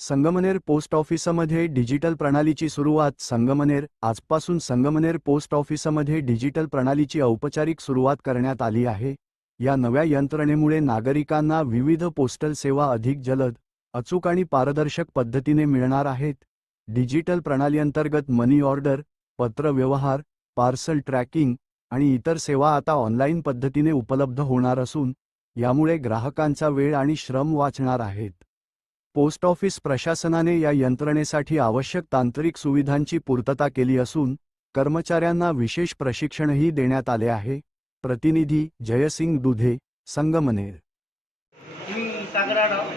Sangamner post ऑफिसमध्ये digital प्रणालीची सुरुवात. आजपासून संगमनेर पोस्ट ऑफिसमध्ये डिजिटल प्रणालीची औपचारिक सुरुवात करण्यात आली आहे. या नव्या यंत्रणेमुळे नागरिकांना विविध पोस्टल सेवा अधिक जलद, अचूक आणि पारदर्शक पद्धतीने मिळणार आहेत. डिजिटल प्रणालीअंतर्गत मनी ऑर्डर, पत्र व्यवहार, पार्सल ट्रॅकिंग आणि इतर सेवा आता ऑनलाईन पद्धतीने उपलब्ध होणार असून यामुळे ग्राहकांचा वेळ आणि श्रम वाचणार आहेत. पोस्ट ऑफिस प्रशासनाने या यंत्रणेसाठी आवश्यक तांत्रिक सुविधांची पूर्तता केली असून कर्मचाऱ्यांना विशेष प्रशिक्षणही देण्यात आले आहे. प्रतिनिधी जयसिंग दुधे, संगमनेर. मी सागर आढाव,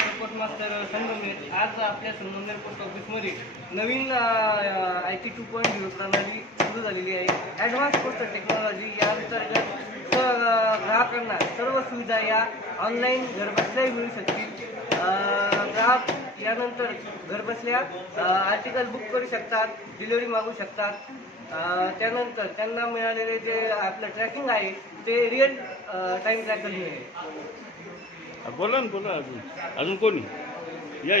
सुपर मास्टर संगमनेर. आज आपल्या संगमनेर पोस्ट ऑफिसमध्ये नवीन IT 2.0 प्रणाली सुरू झालेली आहे. ॲडव्हान्स पोस्ट टेक्नॉलॉजी या अंतर्गत ग्राहकांना सर्व सुविधा या ऑनलाईन घरबसल्याही मिळू शकतील. ग्राहक यानंतर घरबसल्या आर्टिकल बुक करू शकतात, डिलिव्हरी मागू शकतात. त्यानंतर त्यांना मिळालेले जे आपलं ट्रॅकिंग आहे ते रिअल टाईम ट्रॅकर मिळेल. बोला ना, बोला. अजून कोणी या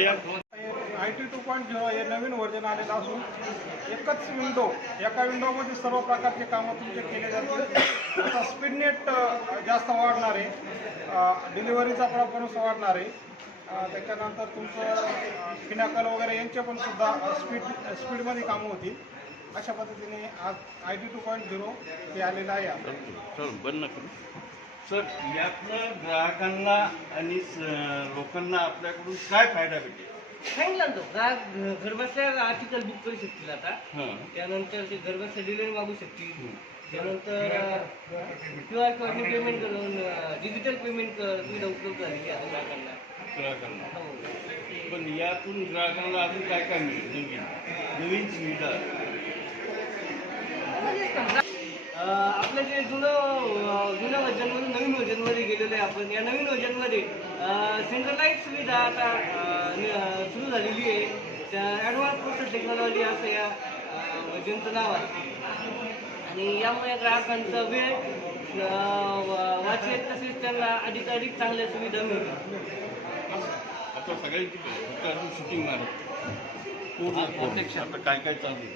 IT 2.0 हे नवीन व्हर्जन आलेलं असून एकच एका विंडोमध्ये सर्व प्रकारचे कामं तुमचे केले जातील. आता स्पीडनेट जास्त वाढणार आहे, डिलिव्हरीचा परफॉर्मन्स वाढणार आहे. त्याच्यानंतर तुमचं पिनाकल वगैरे यांचे पण सुद्धा स्पीडमध्ये कामं होतील. अशा पद्धतीने आज IT 2.0 हे आलेलं आहे. चल बंद करू सर. यातनं ग्राहकांना आणि लोकांना आपल्याकडून काय फायदा भेटेल? सांगितलं तो ग्राहक घरबसल्या आर्टिकल बुक करू शकतील. आता त्यानंतर ते घरबसल्या डिलिव्हरी मागू शकतील. त्यानंतर QR कोडने पेमेंट करून डिजिटल पेमेंट सुविधा उपलब्ध झालेली आहे ग्राहकांना. पण यातून ग्राहकांना अजून काय काय मिळेल? नवीन सुविधा आपलं जे जुन्या व्हर्जनमधून नवीन व्हर्जनमध्ये गेलेलं आहे आपण. या नवीन व्हर्जनमध्ये सेंट्रलाइज सुविधा आता सुरू झालेली आहे. त्या ॲडव्हान्स पोस्टल टेक्नॉलॉजी असं या व्हर्जनचं नाव आहे. आणि यामुळे ग्राहकांचा वेळ वाचेल, तसेच त्यांना अधिकाधिक चांगल्या सुविधा मिळतील. आता सगळ्यांची फक्त अजून शूटिंग मारत प्रत्यक्ष आता काय काय चालू आहे?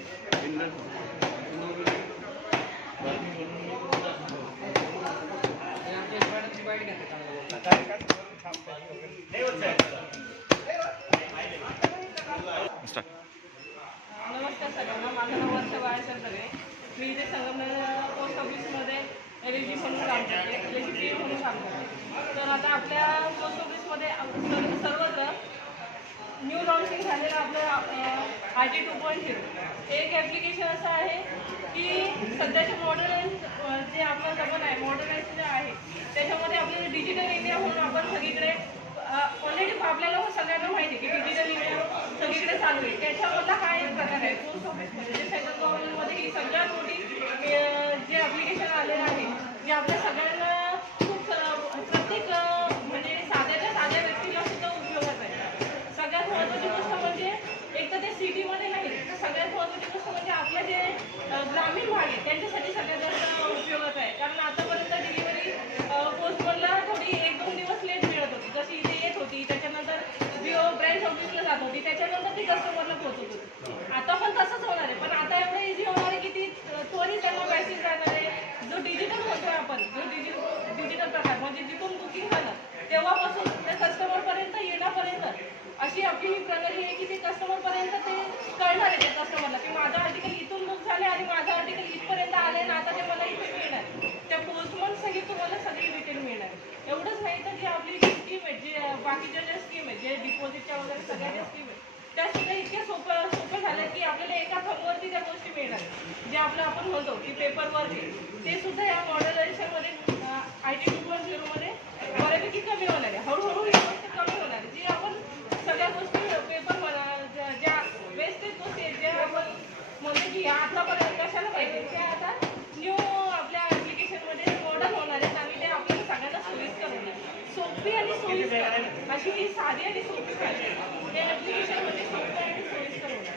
नमस्कार सगळ्यांना. माझं नाव वर्षा बाळासाहेब सगळे. मी इथे संगमनेर पोस्ट ऑफिसमध्ये LLG म्हणून काम करते, LLG म्हणून काम करते. तर आता आपल्या पोस्ट ऑफिसमध्ये सर्वत्र न्यू लॉन्चिंग झालेलं आपलं IT 2.0 हे एक ॲप्लिकेशन असं आहे की सध्याचे मॉडर्नाइज जे आपलं जमन आहे, मॉडर्नाइज जे आहे त्याच्यामध्ये आपल्याला डिजिटल इंडिया म्हणून आपण सगळीकडे ऑलरेडी आपल्याला सगळ्यांना माहिती आहे की डिजिटल इंडिया सगळीकडे चालू आहे. त्याच्यामधला हा एक प्रकार आहे पोस्ट ऑफिसमध्ये, जे सेंट्रल गव्हर्नमेंटमध्ये ही सगळ्यात मोठी जे ॲप्लिकेशन आलेलं आहे, जे आपल्या सगळ्यांना खूप प्रत्येक म्हणजे साध्या व्यक्तीला सुद्धा उपयोगात आहे. सगळ्यात महत्त्वाची गोष्ट म्हणजे एक तर ते सिटीमध्ये नाही, तर सगळ्यात महत्त्वाची गोष्ट म्हणजे आपलं जे ग्रामीण भाग आहे त्यांच्यासाठी सगळ्यात जास्त उपयोगात आहे. कारण आतापर्यंत डिलिव्हरी पोस्टमनला थोडी 1-2 दिवस लेट मिळत होती, जशी इथे येत होती. त्याच्यानंतर BO ब्रँच ऑफिसला जात होती, त्याच्यानंतर ती कस्टमरला पोहोचत होती. आता पण तसंच होणार आहे, पण आता एवढं इझी होणार आहे की ती त्वरित त्यांना मेसेज जाणार आहे. जो डिजिटल म्हणतोय आपण, जो डिजिटल प्रकार म्हणजे जिथून बुकिंग झालं तेव्हापासून त्या कस्टमरपर्यंत येण्यापर्यंत अशी आपली ही प्रणाली आहे की ते कस्टमरपर्यंत ते कळणार आहे त्या कस्टमरला की माझं आर्टिकल इथून बुक झाले आणि माझं आर्टिकल इथपर्यंत आले आणि आता ते मला इथे मिळणार. त्या पोस्टमन सहित तुम्हाला सगळी डिटेल मिळणार. एवढंच नाही तर जी आपली जी स्कीम आहे, जे बाकीच्या ज्या स्कीम आहे, जे डिपॉझिटच्या वगैरे सगळ्या ज्या स्कीम आहेत त्या सुद्धा इतक्या सोपं झाल्या की आपल्याला एका फोनवरती त्या गोष्टी मिळणार. जे आपलं आपण म्हणतो की पेपर वर्क ते सुद्धा या मॉडर्नायझेशनमध्ये IT 2.0 मध्ये बऱ्यापैकी कमी होणार आहे. हळूहळू ही गोष्ट कमी होणार आहे. जी आपण सगळ्या गोष्टी पेपर ज्या वेस्टेज गोष्टी आहेत, ज्या आपण म्हणतो की आतापर्यंत कशाला पाहिजे, त्या आता न्यू आपल्या ॲप्लिकेशनमध्ये मॉडर्न होणार आहेत आणि ते आपल्याला सगळ्यांना सोयीस्कर होणार. सोपी आणि सोयीस्कर अशी ही साधी आणि सोपी पाहिजे त्या ॲप्लिकेशनमध्ये सोपी आणि सोयीस्कर होणार.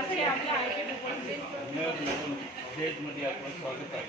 असं हे आपल्या IT 2.0 मध्ये आपलं स्वागत आहे.